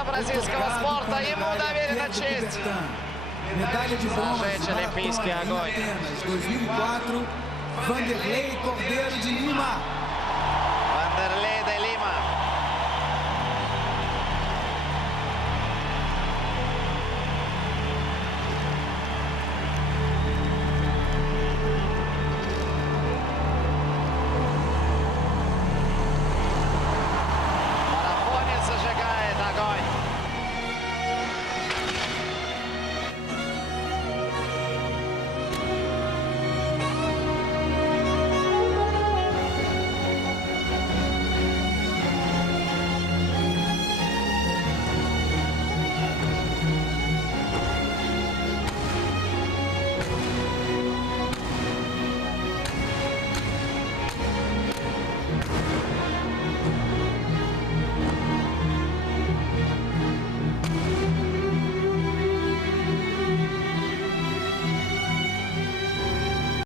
за бразильского спорта. Ему доверена честь. Medalha de bronze Gente, Олимпийский огонь. 2004, Vanderlei Cordeiro de Lima. Vanderlei